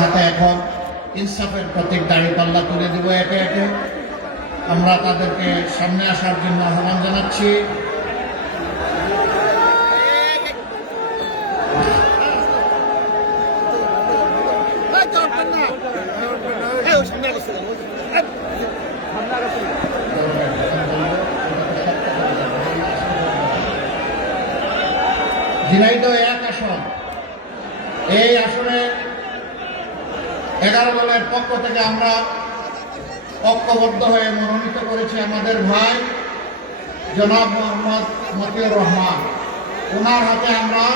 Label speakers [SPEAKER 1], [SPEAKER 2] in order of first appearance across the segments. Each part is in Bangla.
[SPEAKER 1] হাতে এখন ইনসাফের প্রতীক দাঁড়িয়ে পাল্লা তুলে দেবো একে একে। আমরা তাদেরকে সামনে আসার জন্য আহ্বান জানাচ্ছি। এক আসন। এই আসনে এগারো দলের পক্ষ থেকে আমরা ঐক্যবদ্ধ হয়ে মনোনীত করেছি আমাদের ভাই জনাব মোহাম্মদ মতিউর রহমান। ওনার হাতে আমরা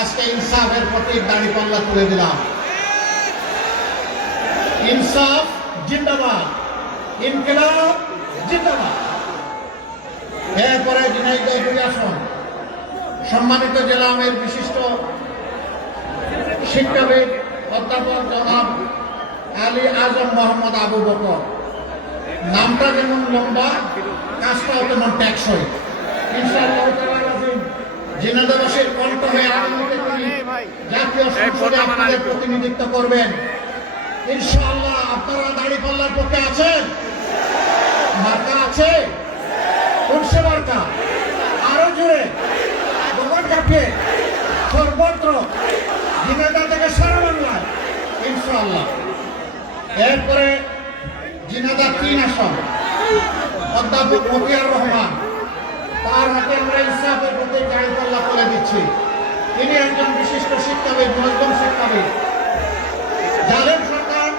[SPEAKER 1] আজকে ইনসাফের প্রতীক দাঁড়িপাল্লা তুলে দিলাম। ইনসাফ জিন্দাবাদ। ইনকিলাব জিন্দাবাদ। এরপরে ঝিনাইদহ আসন। সম্মানিত জেলা আমের বিশিষ্ট শিক্ষাবিদ অধ্যাপক জনাব আলী আজম মোহাম্মদ আবু বকর। নামটা যেমন লম্বা কাজটাও তেমন ট্যাক্সই ইনশাআল্লাহ তাআলা আজিম জিনাদাবাসীর কণ্ঠ হয়ে আগামীতে তিনি জাতীয় সংসদে আপনাদের প্রতিনিধিত্ব করবেন। ইনশাআল্লাহ আপনারা দাড়ি পাল্লার পক্ষে আছেন? মার্কা আছে? মার্কা? আরও জোরে। দোকান কাটিয়ে সর্বত্র জিনেদা থেকে সারা বাংলায় এরপরে জিনেদা তিন আসন। অধ্যাপক মতিয়ার রহমান, তার হাতে আমরা ইনসাফের প্রতি করে দিচ্ছি। তিনি একজন বিশিষ্ট শিক্ষাবিদ মজদুম শিক্ষাবিদ। সরকার,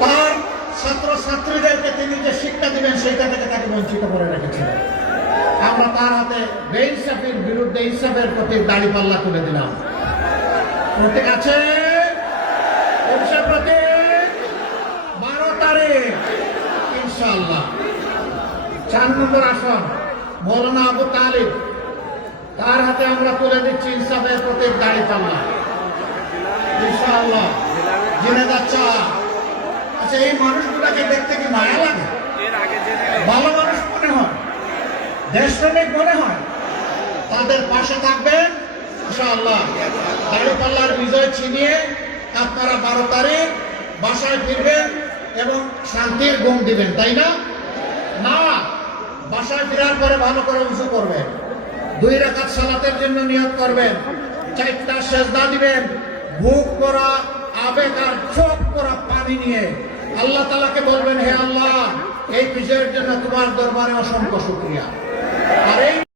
[SPEAKER 1] তার ছাত্র ছাত্রীদেরকে তিনি যে শিক্ষা দিবেন, সেইটা থেকে তাকে বঞ্চিত করে রেখেছিলেন আমরা তার হাতে বেইনসাফের বিরুদ্ধে ইনসাফের প্রতি দাড়ি পাল্লা তুলে দিলাম। প্রতীক আছে প্রতীক বারো তারিখ, ইনশাআল্লাহ। চার নম্বর আসন, মৌলানা আবু তালিব। তার হাতে আমরা তুলে দিচ্ছি ইনসাফের প্রতীক দাড়ি পাল্লা ইনশাআল্লাহ। জেনে যাচ্ছা আচ্ছা এই মানুষগুলোকে দেখতে কি মায়া লাগে? ভালো মানুষ মনে হয়? দেশপ্রেমিক মনে হয়? তাদের পাশে থাকবেন, ইনশাআল্লাহ। দাড়িপাল্লার বিজয় ছিনিয়ে আপনারা বারো তারিখ বাসায় ফিরবেন এবং শান্তির ঘুম দিবেন, তাই না? না, বাসায় ফেরার পরে ভালো করে উঁচু করবেন। দুই রাকাত সালাতের জন্য নিয়োগ করবেন। চারটা সেজদা দিবেন। বুক করা আবেগ আর চোখ করা পানি নিয়ে। আল্লাহ তালাকে বলবেন, হে আল্লাহ, এই বিজয়ের জন্য তোমার দরবারে অসংখ্য শুক্রিয়া। আর এই